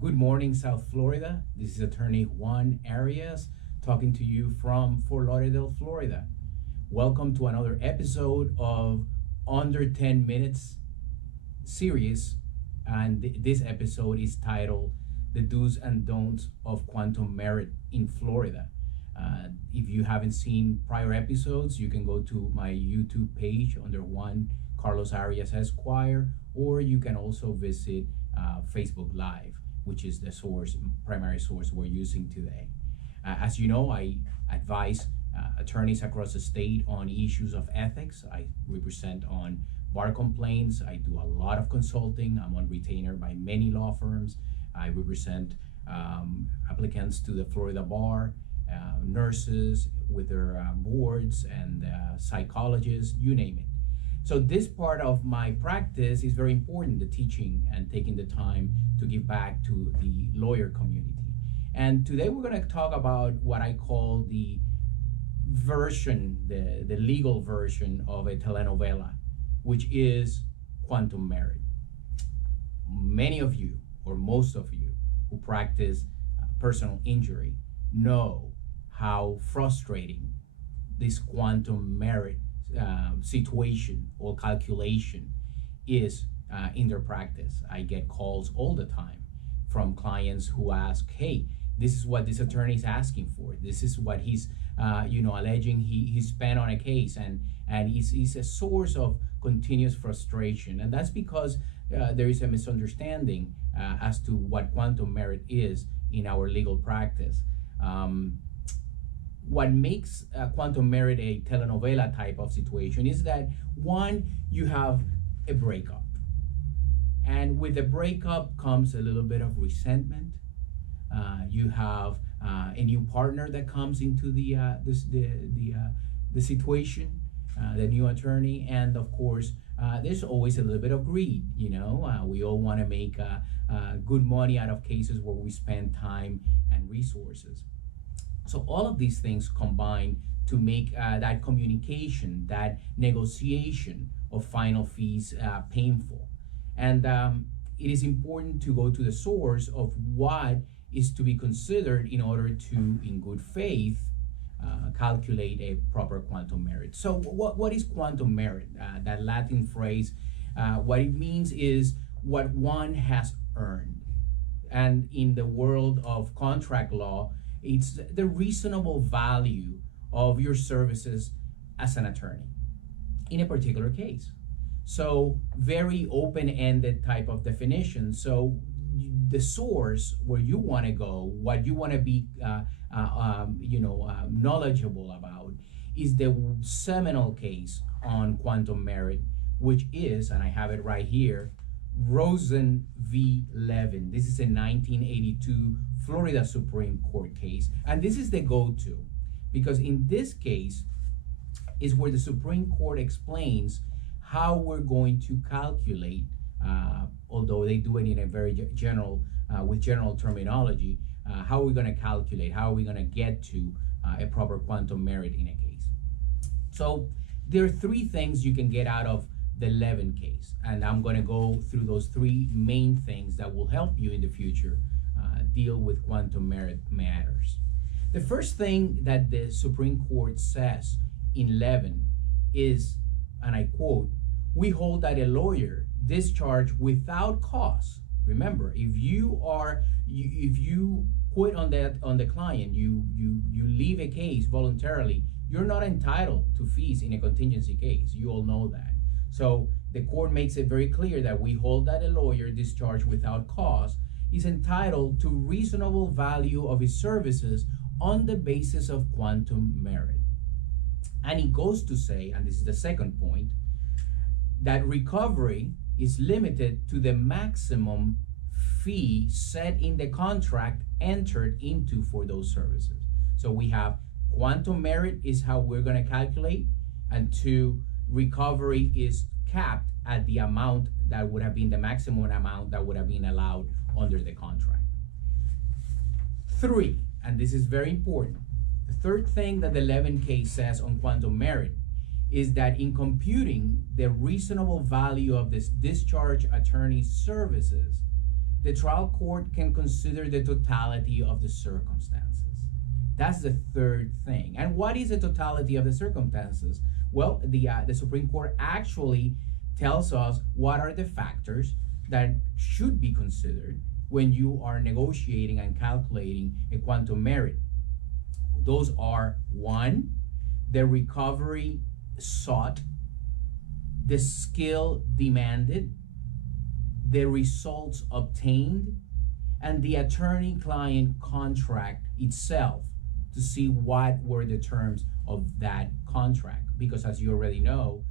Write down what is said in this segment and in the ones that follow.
Good morning, South Florida. This is attorney Juan Arias talking to you from Fort Lauderdale, Florida. Welcome to another episode of Under 10 Minutes series. And this episode is titled The Do's and Don'ts of Quantum Meruit in Florida. If you haven't seen prior episodes, you can go to my YouTube page under Juan Carlos Arias Esquire, or you can also visit Facebook Live, which is the primary source we're using today. As you know, I advise attorneys across the state on issues of ethics. I represent on bar complaints. I do a lot of consulting. I'm on retainer by many law firms. I represent applicants to the Florida bar, nurses with their boards, and psychologists, you name it. So this part of my practice is very important, the teaching and taking the time to give back to the lawyer community. And today we're going to talk about what I call the legal version of a telenovela, which is Quantum Meruit. Many of you, or most of you, who practice personal injury know how frustrating this Quantum Meruit situation or calculation is in their practice. I get calls all the time from clients who ask, hey, this is what this attorney is asking for. This is what he's alleging he spent on a case, and it's a source of continuous frustration. And that's because there is a misunderstanding as to what Quantum Meruit is in our legal practice. What makes Quantum Meruit a telenovela type of situation is that, one, you have a breakup. And with the breakup comes a little bit of resentment. You have a new partner that comes into the situation, the new attorney, and of course, there's always a little bit of greed. We all want to make good money out of cases where we spend time and resources. So all of these things combine to make that communication, that negotiation of final fees painful. And it is important to go to the source of what is to be considered in order to, in good faith, calculate a proper Quantum Meruit. So what is Quantum Meruit? That Latin phrase, what it means is what one has earned. And in the world of contract law, it's the reasonable value of your services as an attorney in a particular case. So very open-ended type of definition. So the source where you want to go, what you want to be knowledgeable about, is the seminal case on Quantum Meruit, which is, and I have it right here, Rosen v. Levin. This is a 1982 Florida Supreme Court case. And this is the go-to, because in this case is where the Supreme Court explains how we're going to calculate, although they do it in a very general, with general terminology, how we're going to calculate, how are we going to get to a proper Quantum Meruit in a case. So there are three things you can get out of the Levin case, and I'm going to go through those three main things that will help you in the future deal with Quantum Meruit matters. The first thing that the Supreme Court says in Levin is, and I quote, "We hold that a lawyer discharged without cause." Remember, if you quit on the client, you leave a case voluntarily, you're not entitled to fees in a contingency case. You all know that. So the court makes it very clear that we hold that a lawyer discharged without cause is entitled to reasonable value of his services on the basis of Quantum Meruit. And he goes to say, and this is the second point, that recovery is limited to the maximum fee set in the contract entered into for those services. So we have Quantum Meruit is how we're going to calculate, and two, recovery is capped at the amount that would have been the maximum amount that would have been allowed under the contract. Three, and this is very important, the third thing that the Levin case says on Quantum Meruit is that in computing the reasonable value of this discharge attorney's services, the trial court can consider the totality of the circumstances. That's the third thing. And what is the totality of the circumstances? Well, the Supreme Court actually tells us what are the factors that should be considered when you are negotiating and calculating a quantum merit. Those are: one, the recovery sought, the skill demanded, the results obtained, and the attorney-client contract itself, to see what were the terms of that contract. Because as you already know,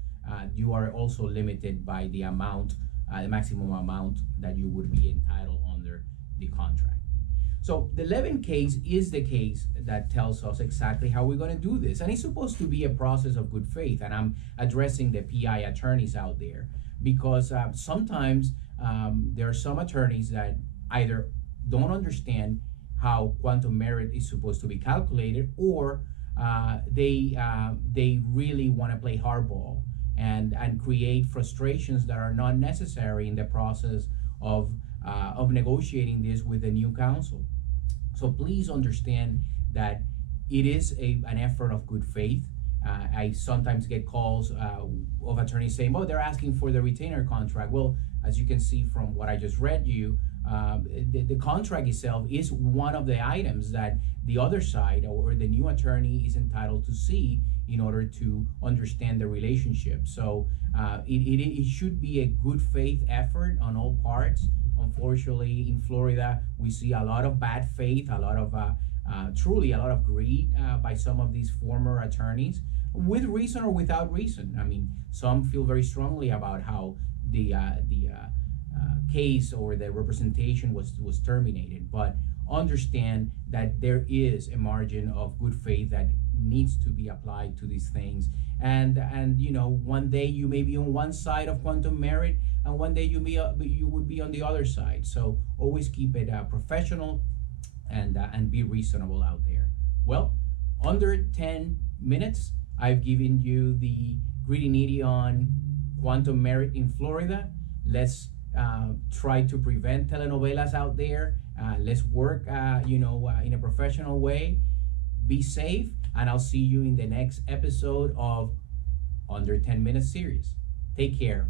you are also limited by the amount, the maximum amount that you would be entitled under the contract. So the 11th case is the case that tells us exactly how we're going to do this. And it's supposed to be a process of good faith. And I'm addressing the PI attorneys out there, because sometimes there are some attorneys that either don't understand how quantum merit is supposed to be calculated, or they really want to play hardball and create frustrations that are not necessary in the process of negotiating this with the new counsel. So please understand that it is an effort of good faith. I sometimes get calls of attorneys saying, "Oh, they're asking for the retainer contract." Well, as you can see from what I just read you, the contract itself is one of the items that the other side or the new attorney is entitled to see in order to understand the relationship. So it should be a good faith effort on all parts. Unfortunately, in Florida, we see a lot of bad faith, a lot of truly a lot of greed by some of these former attorneys, with reason or without reason. I mean, some feel very strongly about how the case or the representation was terminated, but understand that there is a margin of good faith that needs to be applied to these things. And you know, one day you may be on one side of quantum merit, and one day you would be on the other side. So always keep it professional and be reasonable out there. Well, under 10 minutes, I've given you the gritty-nitty on quantum merit in Florida. Let's try to prevent telenovelas out there. Let's work, in a professional way. Be safe, and I'll see you in the next episode of Under 10 Minutes series. Take care.